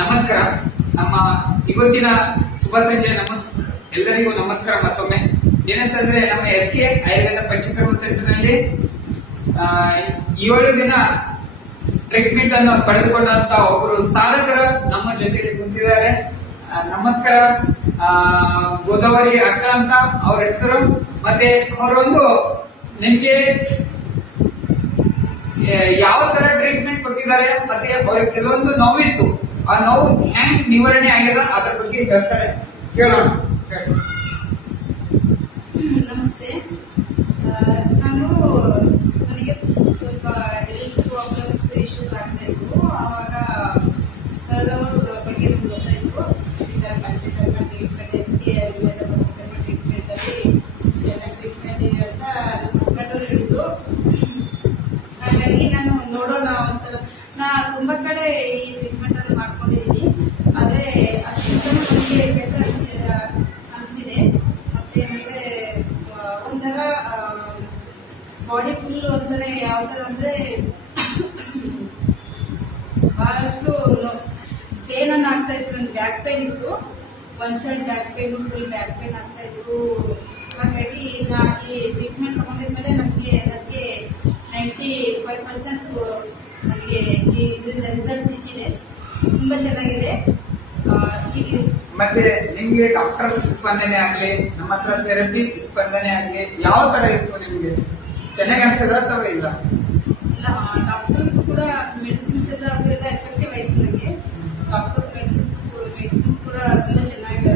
ನಮಸ್ಕಾರ. ನಮ್ಮ ಇವತ್ತಿನ ಶುಭ ಸಂಜೆ ಎಲ್ಲರಿಗೂ ನಮಸ್ಕಾರ ಮತ್ತೊಮ್ಮೆ. ಏನಂತಂದ್ರೆ ನಮ್ಮ SK ಆಯುರ್ವೇದ ಪಂಚಕರ್ಮ ಸೆಂಟರ್ ನಲ್ಲಿ 7 ದಿನ ಟ್ರೀಟ್ಮೆಂಟ್ ಅನ್ನು ಪಡೆದುಕೊಂಡಂತ ಒಬ್ಬರು ಸಾಧಕರು ನಮ್ಮ ಜೊತೆಗೆ ಕುಂತಿದ್ದಾರೆ. ನಮಸ್ಕಾರ. ಗೋದಾವರಿ ಅಕ್ಕ ಅಂತ ಅವ್ರ ಹೆಸರು. ಮತ್ತೆ ಅವರೊಂದು ನಿಮ್ಗೆ ಯಾವ ತರ ಟ್ರೀಟ್ಮೆಂಟ್ ಕೊಟ್ಟಿದ್ದಾರೆ, ಮತ್ತೆ ಅವ್ರಿಗೆ ಕೆಲವೊಂದು ನೋವಿತ್ತು, ಆ ನೋವು ಹೆಂಗ್ ನಿವಾರಣೆ ಆಗಿದೆ ಅದ್ರ ಬಗ್ಗೆ ಹೇಳ್ತಾರೆ. ಕೇಳೋಣ. ನಮಸ್ತೆ. ನನಗೆ ಸ್ವಲ್ಪ ಹೆಲ್ತ್ ಪ್ರಾಬ್ಲಮ್ಸ್ ಇಶ್ಯೂಸ್ ಆಗ್ತಾ ಇತ್ತು. ಆವಾಗ ಸರ್ ಅವ್ರ ಬಗ್ಗೆ ಗೊತ್ತಾಯ್ತು. Panchakarma treatment, SK Ayurveda panchakarma treatment ಅಲ್ಲಿ ಎಲ್ಲ ಟ್ರೀಟ್ಮೆಂಟ್ ಇದೆ ಅಂತ ನಮ್ಮ ಹಸ್ಬೆಂಡ್ ಅವರು ಹೇಳಿದ್ರು. ಹಾಗಾಗಿ ನಾನು ನೋಡೋಣ ಒಂದ್ಸಲ. ತುಂಬಾ ಕಡೆ ಈ ಟ್ರೀಟ್ಮೆಂಟ್ ಅನ್ನು ಮಾಡ್ಕೊಂಡಿದ್ದೀನಿ, ಆದ್ರೆ ಅದಕ್ಕಿಂತ ನನಗೆ ಬೆಟರ್ ಅನಿಸಿದೆ. ಮತ್ತೆ ನನಗೆ ಒಂಥರ ಬಾಡಿ ಫುಲ್ ಒಂಥರ ಯಾವ ತರ ಅಂದ್ರೆ ಬಹಳಷ್ಟು ಪೇನ್ ಅನ್ನು ಆಗ್ತಾ ಇತ್ತು. ನನ್ಗೆ ಬ್ಯಾಕ್ ಪೇನ್ ಇತ್ತು, ಒಂದ್ side back pain, full back pain ಆಗ್ತಾ ಇತ್ತು. ಹಾಗಾಗಿ ಈ ಟ್ರೀಟ್ಮೆಂಟ್ ತಗೊಂಡಿದ್ಮೇಲೆ ನನಗೆ 95% ನನಗೆ ಇದರಿಂದ ರಿಸಲ್ಟ್ ಸಿಕ್ಕಿದೆ. ತುಂಬಾ ಚೆನ್ನಾಗಿದೆ. ಮತ್ತೆ ನಿಮ್ಗೆ ಡಾಕ್ಟರ್ ಸ್ಪಂದನೆ ಆಗ್ಲಿ, ನಮ್ಮ ಹತ್ರ ಥೆರಪಿ ಸ್ಪಂದನೆ ಆಗ್ಲಿ, ಯಾವ ತರ ಇತ್ತು ನಿಮ್ಗೆ? ಚೆನ್ನಾಗಿ ಅನ್ಸದ ಅಥವಾ ಇಲ್ಲ? ಡಾಕ್ಟರ್ಸ್ ಕೂಡ ಮೆಡಿಸಿನ್ಸ್ ಎಲ್ಲ ಅದೆಲ್ಲ ಎಫೆಕ್ಟಿವ್ ಆಯ್ತು ನನಗೆ. ಡಾಕ್ಟರ್ಸ್ ಮೆಡಿಸಿನ್ಸ್ ಕೂಡ ತುಂಬಾ ಚೆನ್ನಾಗಿ